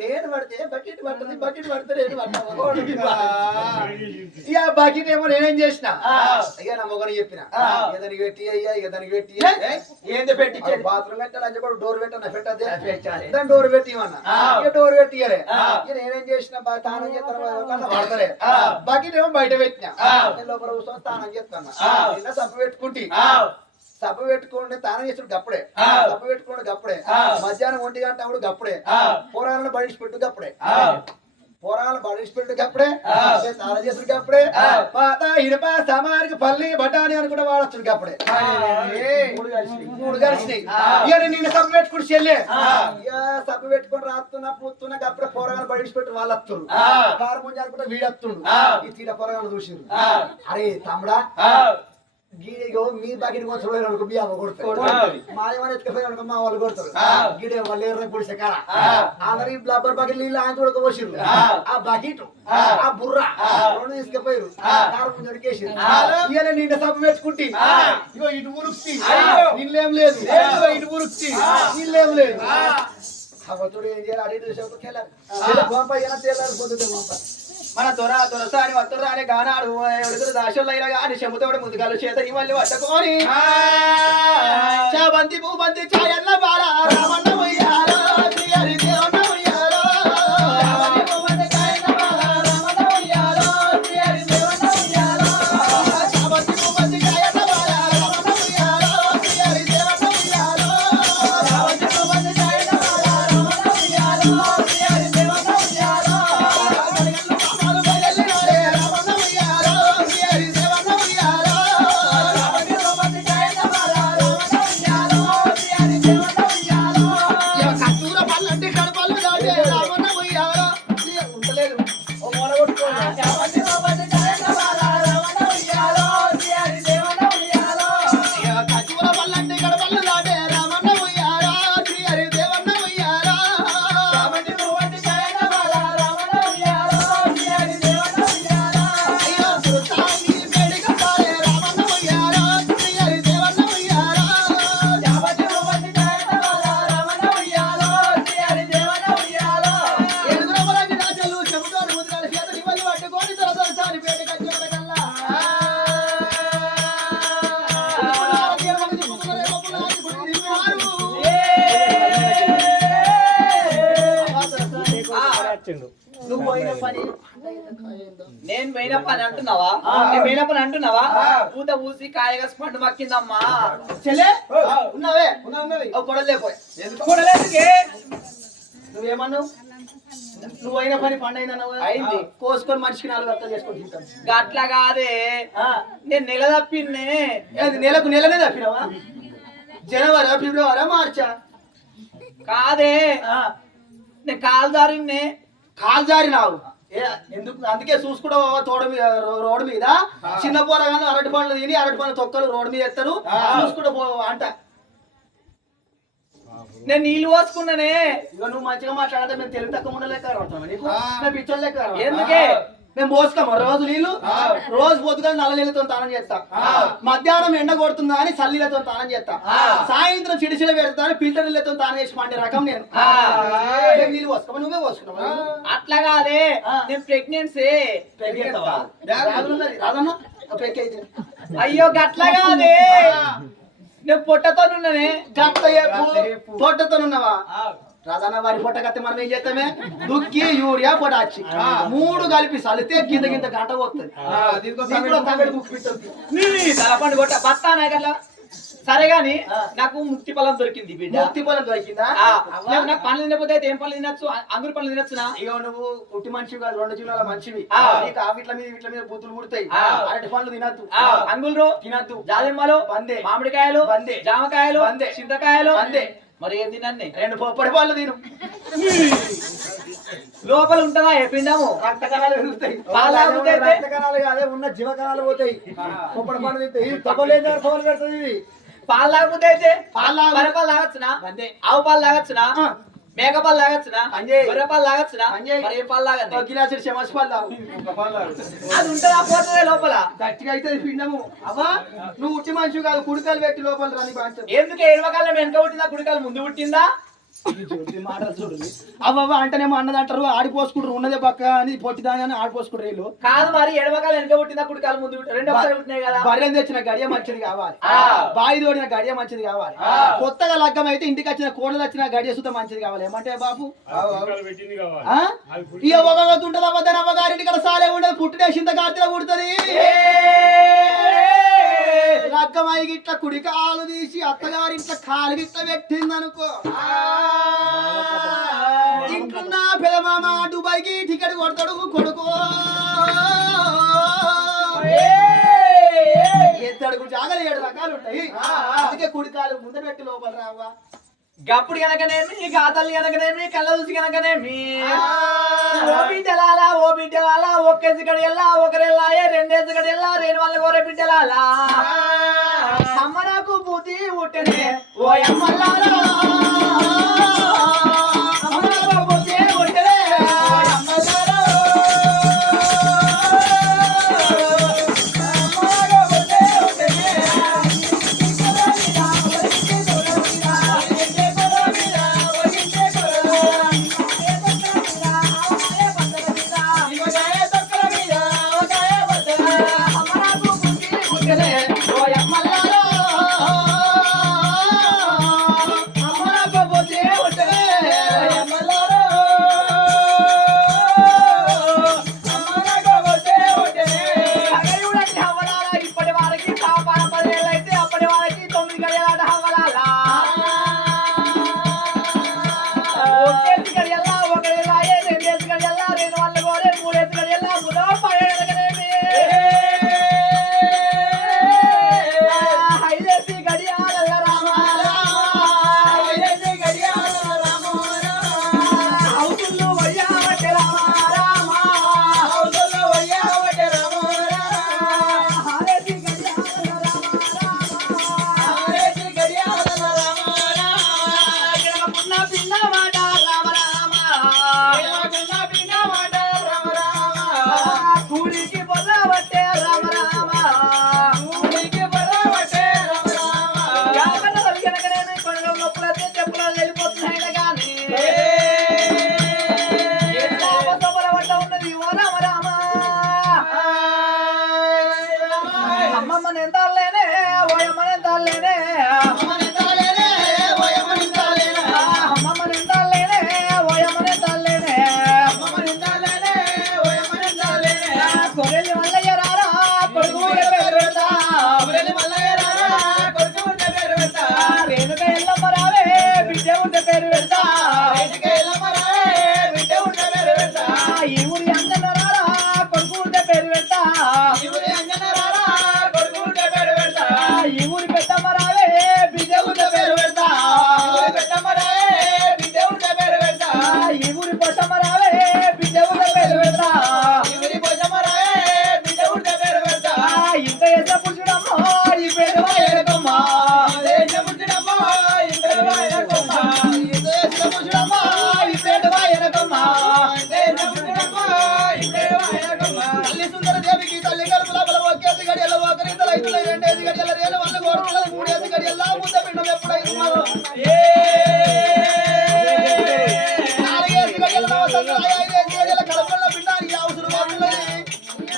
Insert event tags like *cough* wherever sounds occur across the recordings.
నేను పడితే బకెట్ పడుతుంది బకెట్ పడితే *laughs* ఇక బకెట్ ఏమో నేనేం చేసిన? ఇక నా మొగని చెప్పిన. ఇక దానికి పెట్టి అయ్యా ఇక దానికి పెట్టి. ఏంది పెట్టి బాత్రూమ్ పెట్టాలి అని చెప్పి డోర్ పెట్టాను పెట్టాలి. దాని డోర్ పెట్టి. ఇక డోర్ పెట్టి. ఇక నేనేం చేసిన? తానం చేస్తాను పడతలే. బకెట్ ఏమో బయట పెట్టిన. లోపల కూర్చొని తానం చేస్తాను. నిన్న సబ్బు పెట్టుకుంటే. సబ్బు పెట్టుకోండి తానం చేస్తుడు గప్పుడే. సబ్బు పెట్టుకోండి గప్పుడే. మధ్యాహ్నం ఒంటి గంట అప్పుడు గప్పుడే. పోరాలను బడిసి పెట్టు గప్పుడే. పోరాలు బడిసి పెట్టు గప్పుడే తానం చేసుడు గప్పుడే. పాత ఇనుప సమానికి పల్లి బఠాని అని కూడా వాడచ్చు గప్పుడే మూడు కలిసి మూడు కలిసినాయి నిన్న సబ్బు పెట్టుకుని చెల్లె సబ్బు పెట్టుకొని రాస్తున్నా పూస్తున్నా అప్పుడే పోరగాలు బడిసి పెట్టి వాళ్ళు వస్తున్నారు. కారు ముందు అనుకుంటే వీడత్తుండు. ఈ తీట పోరగాలు చూసిండు ఆ. అరే తమ్ముడా. గీడేగో మీ బకెట్ కొంచెం పోయిన అనుకో మీ అమ్మ కొడతారు. మా ఏమైనా ఎత్తుకపోయిన అనుకో మా వాళ్ళు కొడతారు. గీడే వాళ్ళు ఎర్ర పొడిసే కాడ ఆ. అందరి రబ్బర్ బకెట్ నీళ్ళు ఆయన చూడక పోసిరు ఆ. బకెట్ ఆ. బుర్ర. రెండు తీసుకుపోయారు. కారు ఆ. ఇవాళ సబ్బు పెట్టుకుంటి ఆ. ఇగో ఇటు మురుక్తి. నీళ్ళేం లేదు ఇటు మురుక్తి. నీళ్ళేం లేదు ఆ. అవతుడు ఏం చేయాలి అడిగి చూసేపు తెల్లారు పంపయ్యా తెల్లారు పొద్దుటే పంప మన దొర దొరసాని వత్తురు అని గానాడు ఎడుగురు దాశల్లో అయినా కానీ చెముతోడు ముందుగాలు చేత ఇవల్లి పట్టుకొని. చాబంతి భూబంతి ఛాయన్న బాల రామన్న నువ్వు పోయిన పని నేను పోయిన పని అంటున్నావా. నేను పోయిన పని అంటున్నావా. పూత పూసి కాయగా పండు మక్కిందమ్మా. చెల్లె ఉన్నావే? కొడలేపోయి నువ్వేమన్నావు? నువ్వు అయిన పని కదా? అయింది. కోసుకొని మనిషికి నాలుగు అర్థం చేసుకొని తింటాం గట్ల కాదే. ఆ, నేను నెల తప్పిన్నే. ఏది నెలకు నెలనే తప్పినావా? జనవరి ఫిబ్రవరి మార్చా? కాదే. ఆ, నేను కాలు దారిన్నే. కాలు జారినావు ఏ ఎందుకు? అందుకే చూసుకుంటా తోడ రోడ్డు మీద చిన్న పోరగాను అరటి పండ్లు తిని అరటి పండ్లు తొక్కలు రోడ్డు మీద ఎత్తారు. చూసుకుంటా పో అంట. నేను నీళ్ళు పోసుకున్నానే. ఇక నువ్వు మంచిగా మాట్లాడితే మేము తెలుగు తక్కువ ఉండే లెక్క కనబడతామా నీకు పిచ్చోళ్ళ లెక్క? ఎందుకే? మేము పోసుకోము రోజు నీళ్ళు? రోజు పొద్దుగా నల్ల నీళ్ళతో తానం చేస్తా మధ్యాహ్నం ఎండ కొడుతుందా అని చల్లీలతో తానం చేస్తా. సాయంత్రం చిడిచిడ పెడతా అని ఫిల్టర్ నీళ్ళతో తానం చేసి పండే రకం నేను. నీళ్ళు పోసుకోమా నువ్వే పోసుకున్నావా అట్లా కాదే. నేను ప్రెగ్నెన్సీ. రాదన్నా? అయితే. అయ్యో గట్ల కాదే. నేను పొట్టతో ఉన్ననే రాదన్న వారి పొట్ట కత్తి మనం ఏం చేస్తామే? దుక్కి యూరియా పొటాచి మూడు కలిపి సలితే కింద కింద గంట పోతుంది. తలపండు కొట్ట. బత్తానా గట్ల సరే గాని. నాకు ముక్తి పొలం దొరికింది బిడ్డ. ముక్తి పొలం దొరికిందా? నాకు- పండ్లు తినకపోతే అయితే ఏం పండ్లు తినచ్చు? అంగురు పండ్లు తినచ్చునా ఇగో నువ్వు ఉట్టి మనిషివి కాదు రెండు జిల్లాల మనిషివి. ఆ. నీకు ఆ వీట్ల మీద వీట్ల మీద బుద్ధులు పుడతాయి. అరటి పండ్లు తినద్దు. అంగులు తినద్దు. జాలిమ్మలు బందే. మామిడికాయలు బందే. జామకాయలు బందే. చింతకాయలు బందే. మరి ఏం తినండి రెండు పొప్పడి పళ్ళు తిను. లోపల ఉంటుందా? ఏ పిండము? రక్త కణాలు పెరుగుతాయి. పాలు? రక్త కణాలు కాదే ఉన్న జీవ కణాలు పోతాయి పొప్పడి పండు తింటే ఇవి తొక్కలేదు తోలు పెడుతుంది ఇది పాలు తాగకపోతే అయితే? పాలు పాలు బందే. ఆవు పాలు తాగచ్చునా? ఆ. మేక పాలు తాగచ్చునా అంజయ్. బర్రె పాలు. మరి ఏం పాలు తాగండి ఒక గిలాసు చెమస్ పాలు తాగు. అది ఉంటుందా పోతుందే లోపల? గట్టిగా అయితే పిండము. అవ్వా నువ్వు ఉట్టి మనిషి కాదు కుడికాలు పెట్టి లోపల రాని బాంచు ఎందుకు? ఎడవకాలం వెనక పుట్టిందా? కుడికాలం ముందు పుట్టిందా? అవ్వ అంటేనే మా అన్నది అంటారు ఆడిపోసుకుంటారు ఉన్నదే పక్క అని పొట్టిదాని అని ఆడిపోసుకుంటారు వీళ్ళు. కాదు మరి ఎడవకాల వెనక కుడి కాలం ముందు రెండు కదా. బర్రెలు తెచ్చిన గడియ మంచిది కావాలి. బావి తోడిన గడియ మంచిది కావాలి. కొత్తగా లగ్గం అయితే ఇంటికి వచ్చిన కోడలు వచ్చిన గడియ సుత మంచిది కావాలి. ఏమంటే బాబు? ఈ ఇక ఉంటది అవ్వదని అవ్వగారింటి కదా సాలే ఉండదు. పుట్టిన చింత గార్తెలో పుడుతుంది. రగ్గమై గిట్ల కుడి కాలు తీసి అత్తగారి ఇంట్లో కాలు గిట్ల పెట్టింది అనుకో ఇంట్లున్న పిలమామ దుబాయ్కి టికెట్ కొడతాడు కొడుకో. ఎద్దడుగు జాగలు ఏడు రకాలు ఉంటాయి అందుకే కుడికాలు ముందు పెట్టి లోపల రావా గప్పుడు గనకనేమి గాతలు గనకనేమి కళ్ళలుసి గనకనేమి. ఓ బిడ్డలాలా ఓ బిడ్డలాలా ఒక్కేసి కడియల్లా ఒకరెల్లాయే రెండేసి కడియల్లా రెండు వాళ్ళ కోరే బిడ్డలాలా అమ్మ నాకు బుద్ధి ఉట్టనే ఓ అమ్మల్లారా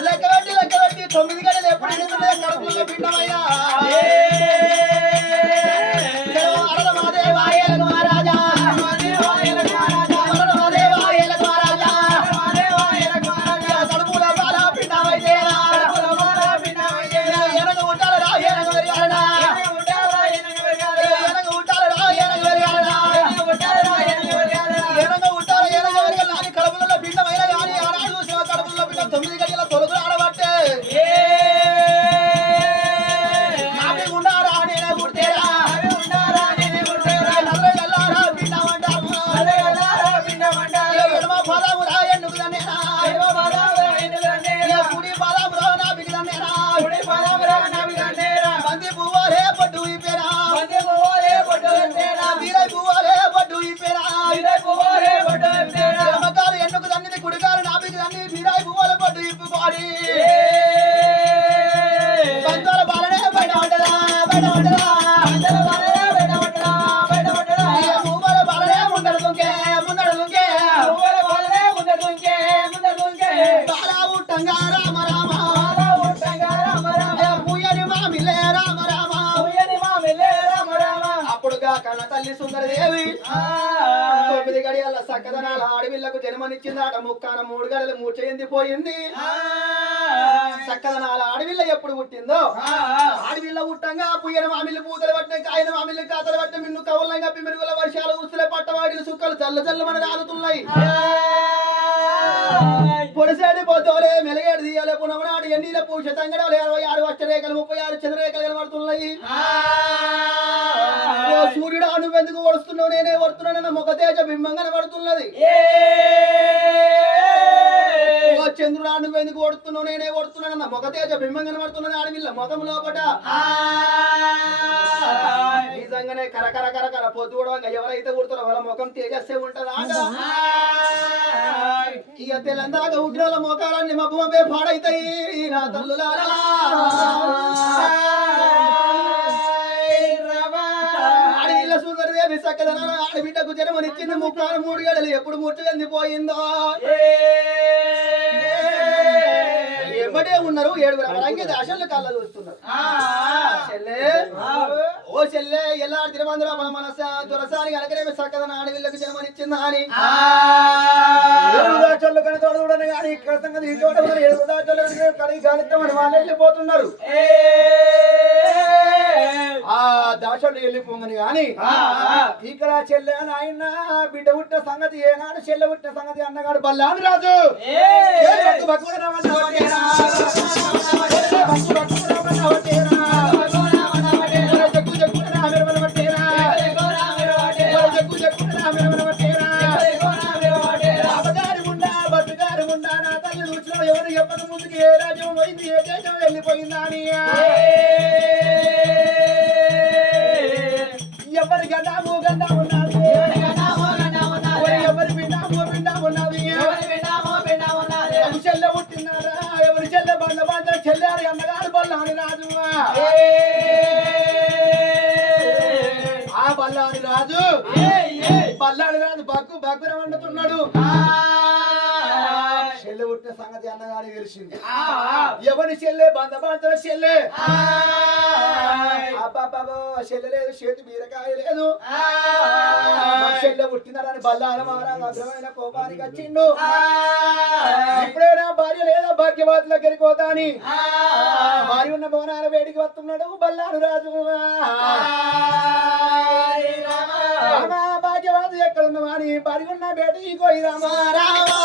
లెక్కబట్టి లెక్కబట్టి తొమ్మిది గంటలు ఎప్పుడు తొమ్మిది గడియాల సక్కదనాల ఆడవిళ్ళకు జన్మనిచ్చిందాట. ముక్కాన మూడు గడలు మూర్చయిందిపోయింది సక్కదనాల ఆడవిల్ల ఎప్పుడు పుట్టిందో? ఆడవిల్ల పుట్టంగా పుయ్యన మామిళ్ళు పూతలు పట్టిన కాయన మామిళ్ళు కాతలు పట్టిన మిన్ను కవులను కప్పి మెరుగుల వర్షాలు ఉస్తులే పట్టవాడిలు సుక్కలు చల్ల చల్లమని రాలుతున్నాయి పొడిసేడు పోతోలే మెలగేడు తీయాలి పునమనాడు ఎండిన పూష తంగడాలు ఇరవై ఆరు అష్టరేఖలు ముప్పై ఆరు చంద్రరేఖలు కనబడుతున్నాయి. సూర్యుడు నువ్వెందుకు ఓడుస్తున్నావు నేనే ఓడుతున్నానన్న ముఖ తేజ బింబం కనబడుతున్నది. ఓ చంద్రుడా నువ్వెందుకు ఓడుతున్నావు నేనే ఓడుతున్నానన్న ముఖ తేజ బింబం కనబడుతున్నది ఆడవిల్ల ముఖం లోపట. నిజంగానే కరకర కరకర పొద్దు కూడా ఎవరైతే ఊడుతారో వాళ్ళ ముఖం తేజస్సే ఉంటదా ఇక తెలంగాణ ఉగ్రాల మోకాలన్నీ మబ్బు మబ్బే పాడైతాయి. నా తల్లులారా. ఆడవిల్ల సుందరదేవి సక్కదన ఆడబిడ్డకు జన్మనిచ్చింది ముక్కాలు మూడు గడలు ఎప్పుడు ముట్టగంది పోయిందో ఎమ్మటే ఉన్నారు. ఏడుగురు దాశలు కళ్ళ చూస్తున్నారు. ఓ చెల్లే ఎలా తిరుమందులో మన మనస సక్కదన ఆడవిల్లకు జన్మనిచ్చిందా అని చూడని కానీ ఇక్కడ సంగతి ఈ చోట ఉన్నారు ఏడు దాచోళ్ళు కని కడిగి గాలిస్తామని వాళ్ళు వెళ్ళిపోతున్నారు ఆ దాచోళ్ళు వెళ్ళిపోమని కానీ ఇక్కడ చెల్లె ఆయన బిడ్డ పుట్టిన సంగతి ఏనాడు చెల్లె పుట్టిన సంగతి అన్నగాడు బల్లాని రాజు ఏ బక్కు ఎవరు ముందుకు ఏ రాజ్యం పోయింది ఏ దేశం వెళ్ళిపోయిందా అని? తెలిసింది. ఎవరి చెల్లె? బంద బంధుల చెల్లె అబ్బాబాబో చెల్లె లేదు చేతి బీరకాయ లేదు. చెల్లె పుట్టినారని బల్లాల అద్భుతమైన కోపానికి వచ్చిండు. ఇప్పుడైనా భార్య లేదా భాగ్యవాది దగ్గరికి పోతా అని భార్య ఉన్న భవనాల వేడికి వస్తున్నాడు బల్లాడు రాజు. భాగ్యవాది ఎక్కడ అని భార్య ఉన్న బేటికి పోయి రామా రామా.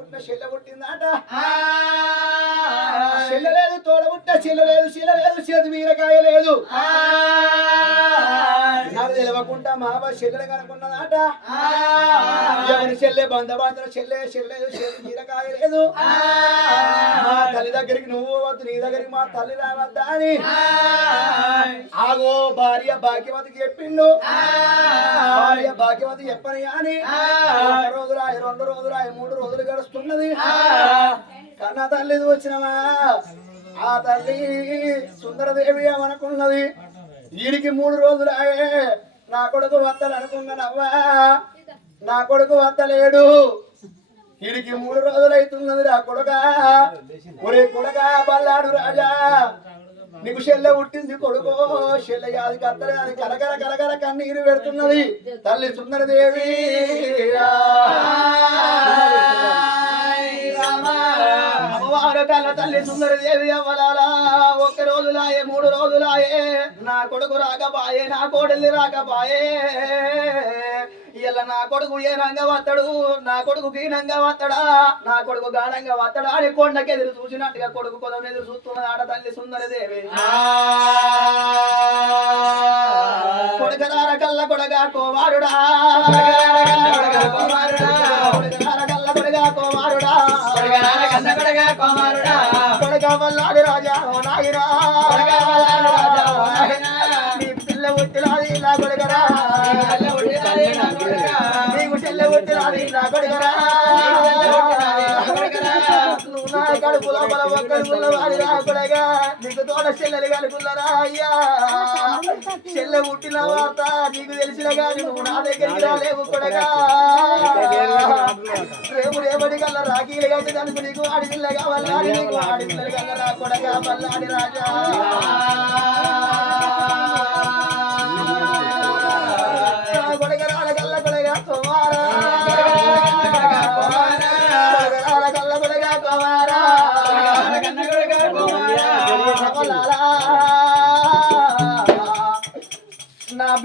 మగవాడికి తోడ పుట్టిన చెల్లె పుట్టిందాట. చెల్లె లేదు తోడ పుట్టిన చెల్లె లేదు శిల లేదు. చేతి బీరకాయ లేదు నాకు తెలియకుండా మా అవ్వ చెల్లెలు కనుకున్నదాట ఎవరి చెల్లె బంధబాంధవ చెల్లె చెల్లె బీరకాయ లేదు. మా తల్లి దగ్గరికి నువ్వు వద్దు నీ దగ్గరికి మా తల్లి రావద్దా అని. ఆగో భార్య భాగ్యవతికి చెప్పిండు. భార్య భాగ్యవతి చెప్పని అని. ఒక రోజు రాయి రెండు రోజులు రాయి మూడు రోజులు గడుస్తున్నది. కన్న తల్లి వచ్చినవా ఆ తల్లి సుందరదేవి ఏమనుకున్నది? వీడికి మూడు రోజులు ఆయే నా కొడుకు వద్దలు అనుకున్నానవ్వా నా కొడుకు వద్దలేడు వీడికి మూడు రోజులు అవుతున్నది నా కొడుక. ఒరే కొడుక బల్లాడు రాజా. నీకు చెల్లె పుట్టింది కొడుకో. చెల్లె కాదు కత్తలే అని కరకర కరకర కన్నీరు పెడుతున్నది. తల్లి సుందరదేవి. అమ్మవారు వారు కళ్ళ తల్లి సుందరి దేవి అవ్వలాలా ఒక్క రోజులాయే మూడు రోజులాయే. నా కొడుకు రాకపాయే నా కోడలి రాకపాయే. ఇలా నా కొడుకు ఏ రంగ వత్తడు నా కొడుకు గీనంగా వత్తడా నా కొడుకు గాఢంగా వత్తడా అని కొండకి ఎదురు చూసినట్టుగా కొడుకు కొదం ఎదురు చూస్తున్నది ఆడ తల్లి సుందరి దేవి కొడుకదార కళ్ళ కొడగా కోమారుడా. కొడక వల్లాడి రాజా ఓ బల లోపల ఒక్క వాడి రా నీకు తోడ చెల్లెలు కలుపుల్లరా అయ్యా? చెల్లె పుట్టిన వార్త నీకు తెలిసిన కానీ నువ్వు నా దగ్గరికి రాలేవు కొడగా. రేపు రేపటి కల్లా రాఖీలు కట్టి తనకు నీకు ఆడిపిల్ల కావాలి నీకు ఆడిపిల్లలు కల్లా రా కొడగా మల్లాడి రాజా.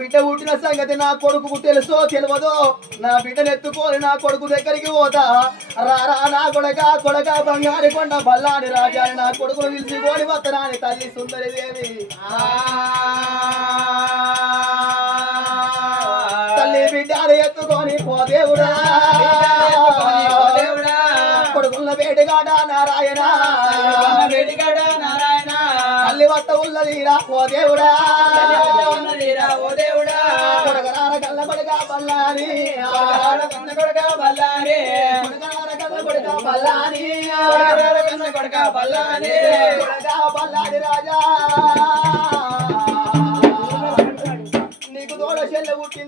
బిడ్డ పుట్టిన సంగతి నా కొడుకు తెలుసో తెలియదో? నా బిడ్డను ఎత్తుకొని నా కొడుకు దగ్గరికి పోతా. రారా నా కొడక కొడక బంగారి కొండ బల్లాని రాజా అని నా కొడుకును పిలుచుకొని వత్తనాని తల్లి సుందరి దేవి తల్లి బిడ్డను ఎత్తుకొని పోదేవుడా కొడుకున్న వేడిగాడ నారాయణ? తల్లి వత్త ఉన్నదిరా ఓ దేవుడా. కొడగరార కళ్ళ కొడక బల్లాని కొడగరార కళ్ళ కొడక బల్లాని కొడక బల్లాని రాజా.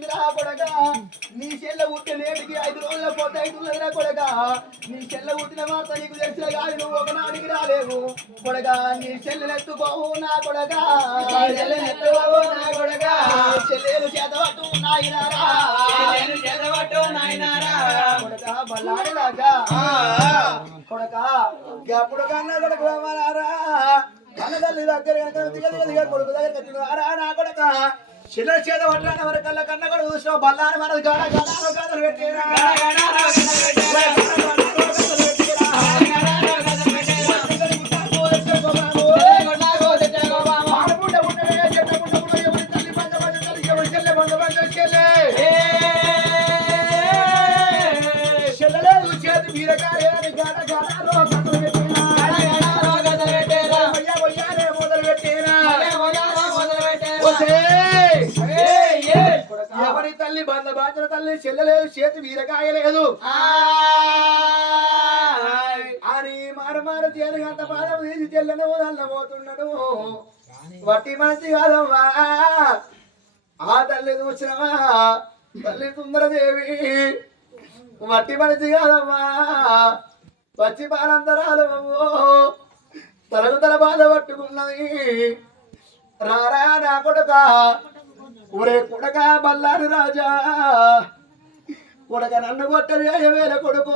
పుట్టిందిరా కొడక నీ చెల్ల పుట్టిన నేటికి ఐదు రోజుల పోతే ఐదున్నదిరా కొడక నీ చెల్ల పుట్టిన మాట నీకు తెలిసిన కానీ నువ్వు ఒకనాడికి రాలేవు. కొడక నీ చెల్లెలెత్తుకోవు నా కొడక చెల్లెలెత్తుకోవు నా కొడక చెల్లెలు చేతవట్టు నాయనారా కొడక బల్లాడి రాజా కొడక ఎప్పుడు కన్నా కొడుకు అన్న తల్లి దగ్గర కొడుకు దగ్గర నా కొడక? చిల్లర చేత పట్టాన వరకల్లా కన్న కొడుకు చూసిన బల్లాని మనది గాడ గాడ గాడలు పెట్టేరా తల్లి చెల్లెలేదు చేతి బీరకాయ లేదు అని మారు మారు గంట పాదం తీసి చెల్లెను పోతున్నాడు వట్టి మంచి కాదమ్మా. ఆ తల్లి చూసినవా? తల్లి సుందరదేవి. వట్టి మనిషి కాదమ్మా. పచ్చి పాలంతరాలు తలకు తల బాధ పట్టుకున్నది. రారా నా కొడుక? ఒరే కొడక బల్లారి రాజా. కొడక నన్ను కొట్టని వేల కొడుకు?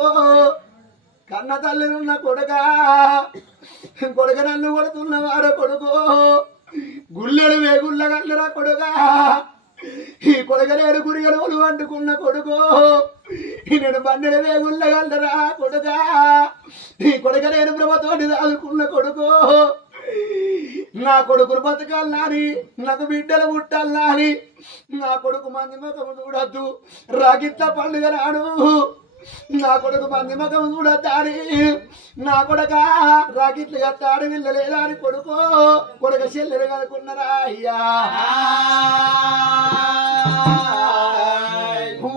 కన్న తల్లినున్న కొడక? కొడక నన్ను కొడుతున్న వారు కొడుకు? గుల్లెడు వేగుళ్ళ కళ్ళరా కొడుక? ఈ కొడకలేడు గురిగడువులు వండుకున్న కొడుకు? నేను బండెల వేగుళ్ళ కళ్ళరా కొడుక? ఈ కొడకలేడు బ్రహ్మతోటి దాదుకున్న కొడుకు? నా కొడుకును బతకాలని నాకు బిడ్డలు పుట్టాలని నా కొడుకు మంది ముఖం చూడద్దు రాగిట్ల పండుగ నాడు నా కొడుకు మంది ముఖం చూడద్దాని. నా కొడక రాకిట్లు కట్టాడు విల్లలేదా అని కొడుకు. కొడుక చెల్లెలు కనుకున్నరా అయ్యా.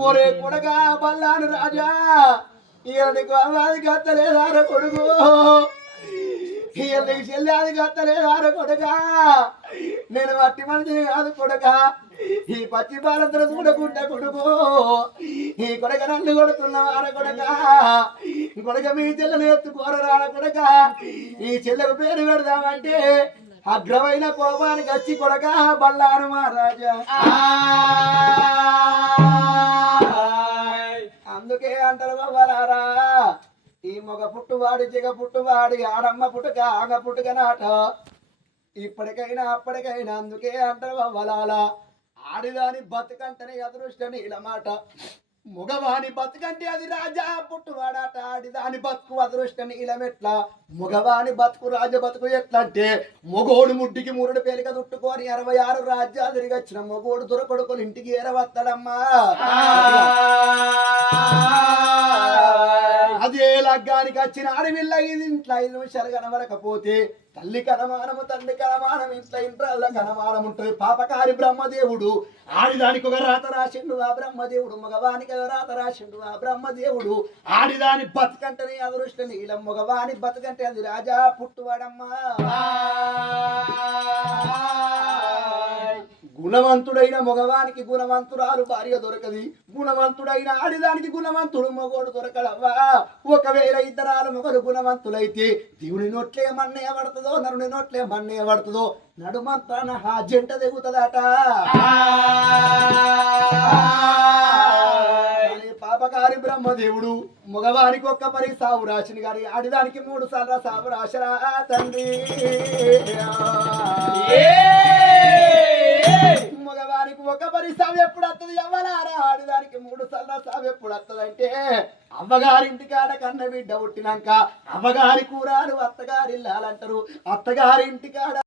ఒరే కొడక బల్లాను రాజా ఇక నీకు కత్తలేదారా కొడుకు? కత్తలేదార కొడక. నేను మట్టి మనిషి కాదు కొడక. ఈ పచ్చి బాలంతరం చూడకుండా కొడుకు. ఈ కొడక నన్ను కొడుతున్న వార కొడక. కొడక మీ చెల్లెలు ఎత్తుకోరరా కొడక. ఈ చెల్లెకు పేరు పెడదామంటే అగ్రమైన కోపానికి వచ్చి కొడక బల్లారు మహారాజా. అందుకే అంటారు బాబారా ఈ మగ పుట్టువాడి జిగ పుట్టువాడి ఆడమ్మ పుట్టుక ఆగ పుట్టుక నాట. ఇప్పటికైనా అప్పటికైనా అందుకే అంటారు అవ్వలాల. ఆడిదాని బతుకంటనే అదృష్ట నీలమాట. మాట మగవాని బతుకంటే అది రాజా పుట్టువాడాట. ఆడిదాని బతుకు అదృష్ట ఇలమెట్ల మగవాని బతుకు రాజ బతుకు ఎట్లా అంటే మొగోడు ముడ్డికి మురుడు పేలిక దుట్టుకొని అరవై ఆరు రాజ్యాలు తిరిగి వచ్చిన మొగోడు దొరకొడుకులు ఇంటికి ఏరవత్తడమ్మా. లగ్గానికి వచ్చిన అడవిల్ల ఇది ఇంట్లో ఐదు నిమిషాలు కనబడకపోతే తల్లి కనమానము తండ్రి కనమానం ఇంట్లో ఇంట్రాల కనమానం ఉంటుంది. పాపకారి బ్రహ్మదేవుడు ఆడిదానికి ఒక రాత రాసిండు. ఆ బ్రహ్మదేవుడు మగవానికి ఒక రాత రాసిండు. ఆ బ్రహ్మదేవుడు ఆడిదాని బతుకంటని అదృష్టం. ఇలా మగవాని బతుకంటే అది రాజా పుట్టువాడమ్మా. గుణవంతుడైన మగవానికి గుణవంతురాలు భార్య దొరకది. గుణవంతుడైన ఆడిదానికి గుణవంతుడు మగోడు దొరకడవ్వా? ఒకవేళ ఇద్దరాలు మొగలు గుణవంతులైతే దేవుని నోట్లే మన్నే పడుతుందో నరుని నోట్లే మన్నే పడుతుందో నడుమంతా నహా జంట దిగుతుందట పాపకారి బ్రహ్మదేవుడు మగవానికి ఒక్క పరి సావు రాసిన గారి ఆడిదానికి మూడు సార్లు సావు రాశరా తండ్రి. మగవారికి ఒక పరి సావు ఎప్పుడు వస్తుంది ఎవ్వరారా ఆడిదానికి మూడు సార్లు సావు ఎప్పుడు వస్తుంది అంటే అమ్మగారింటి కాడ కన్న బిడ్డ పుట్టినాక అమ్మగారి కూరాలు అత్తగారి ఇల్లాలంటారు. అత్తగారింటి కాడ